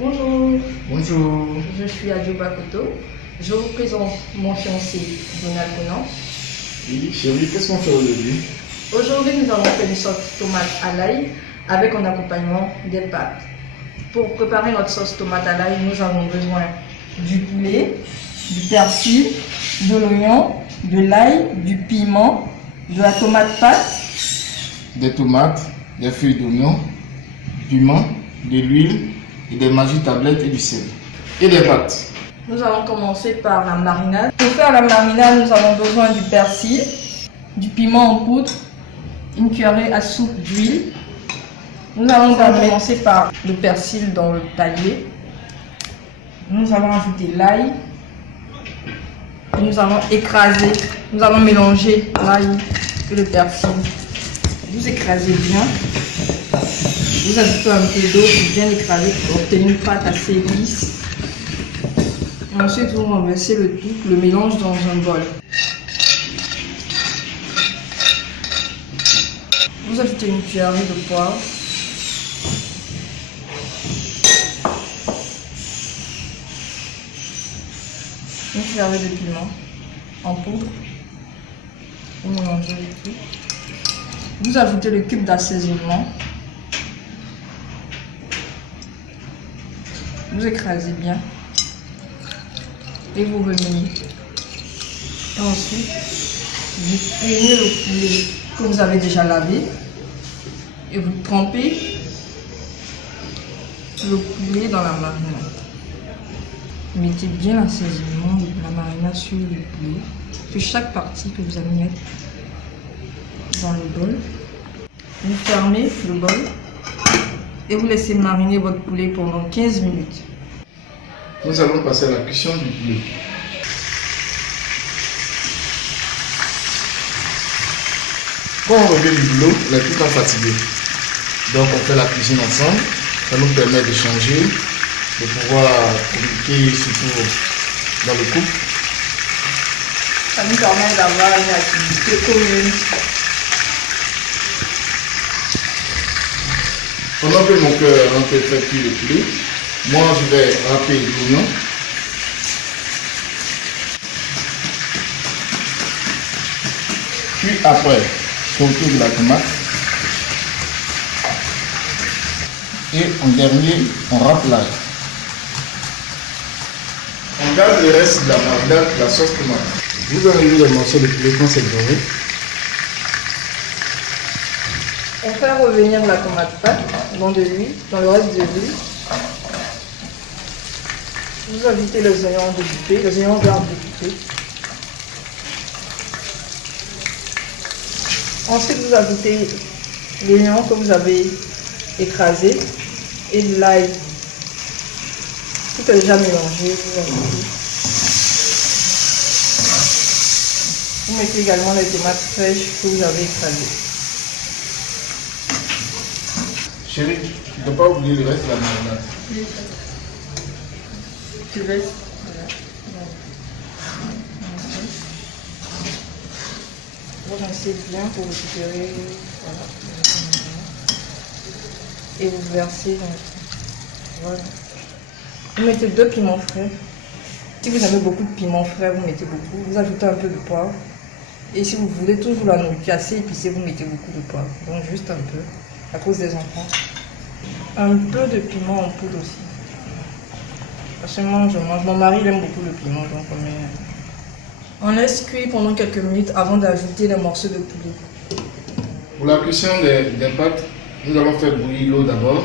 Bonjour. Bonjour. Je suis Adjoba Koto. Je vous présente mon fiancé, Donald Conan. Oui, chérie, qu'est-ce qu'on fait aujourd'hui? Aujourd'hui, nous allons faire une sauce tomate à l'ail avec en accompagnement des pâtes. Pour préparer notre sauce tomate à l'ail, nous avons besoin du poulet, du persil, de l'oignon, de l'ail, du piment, de la tomate pâte, des tomates, des feuilles d'oignon, du piment, de l'huile, et des magies tablettes et du sel. Et des pâtes. Nous allons commencer par la marinade. Pour faire la marinade, nous avons besoin du persil, du piment en poudre, une cuillerée à soupe d'huile. Nous allons commencer par le persil dans le panier. Nous allons ajouter l'ail. Et nous allons écraser, nous allons mélanger l'ail et le persil. Vous écrasez bien. Vous ajoutez un peu d'eau pour bien écraser pour obtenir une pâte assez lisse. Et ensuite, vous renversez le tout, le mélange dans un bol. Vous ajoutez une cuillerée de poivre. Une cuillerée de piment en poudre. Vous mélangez le tout. Vous ajoutez le cube d'assaisonnement. Vous écrasez bien et vous remuez. Et ensuite, vous prenez le poulet que vous avez déjà lavé et vous trempez le poulet dans la marinade. Mettez bien l'assaisonnement de la marinade sur le poulet, sur chaque partie que vous allez mettre dans le bol. Vous fermez le bol et vous laissez mariner votre poulet pendant 15 minutes. Nous allons passer à la cuisson du poulet. Quand on revient du boulot, on est tout le temps fatigué. Donc on fait la cuisine ensemble. Ça nous permet d'échanger, de pouvoir communiquer surtout dans le couple. Ça nous permet d'avoir une activité commune. Pendant que mon cœur un peu fait cuire le poulet, moi je vais râper l'oignon. Puis après, sauter de la tomate. Et en dernier, on râpe l'ail. On garde le reste de la marinade de la sauce tomate. Vous enlevez les morceaux de poulet quand c'est doré. On fait revenir la tomate pâte dans de l'huile, dans le reste de l'huile. Vous ajoutez les oignons découpés, les oignons verts découpés. Ensuite, vous ajoutez l'oignon que vous avez écrasé et l'ail. Tout est déjà mélangé. Vous mettez également les tomates fraîches que vous avez écrasées. Chérie, tu ne dois pas oublier le reste de la marinade. Tu laisses. Vous rincez bien pour récupérer. Voilà. Et vous versez dans le. Voilà. Vous mettez 2 piments frais. Si vous avez beaucoup de piments frais, vous mettez beaucoup. Vous ajoutez un peu de poivre. Et si vous voulez toujours la nourriture assez épicée, vous mettez beaucoup de poivre. Donc juste un peu, à cause des enfants. Un peu de piment en poudre aussi. Parce que moi, je mange. Mon mari il aime beaucoup le piment, donc on met. On laisse cuire pendant quelques minutes avant d'ajouter les morceaux de poulet. Pour la cuisson des pâtes, nous allons faire bouillir l'eau d'abord.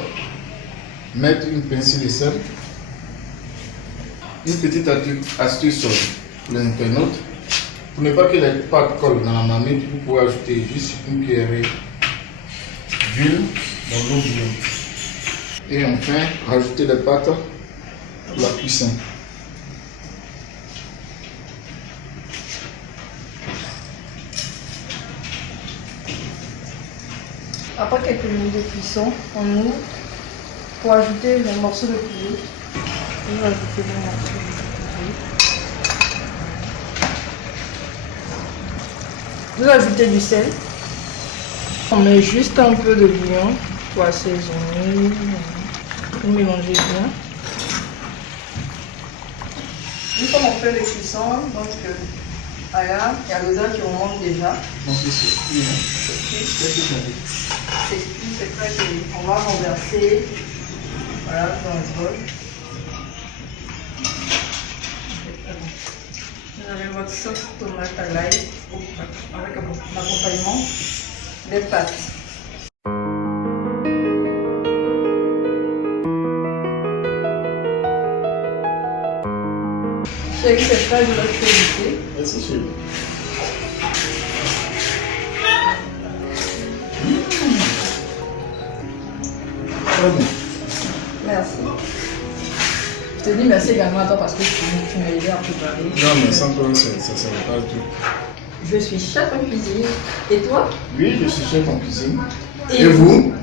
Mettre une pincée de sel. Une petite astuce pour les internautes. Pour ne pas que les pâtes collent dans la marmite, vous pouvez ajouter juste une cuillerée d'huile dans l'eau bouillante. Et enfin, rajouter les pâtes pour la cuisson. Après quelques minutes de cuisson, on ouvre pour ajouter les morceaux de poulet. Vous ajoutez les morceaux de poulet. Vous ajoutez du sel. On met juste un peu de bouillon pour assaisonner. Vous mélangez bien. Nous sommes en fin de cuisson, donc voilà, il y a l'odeur qui remonte déjà. Donc c'est ça. C'est prêt, on va renverser voilà, dans le bol. Vous avez votre sauce tomate à l'ail avec un accompagnement des pâtes. Chérie, c'est prêt, je vais le goûter. Merci chérie. Très bon. Merci. Je te dis merci également à toi parce que tu m'as aidé à préparer. Non, mais sans toi, ça ne va pas du tout. Je suis chef en cuisine. Et toi? Oui, je suis chef en cuisine. Et Et vous?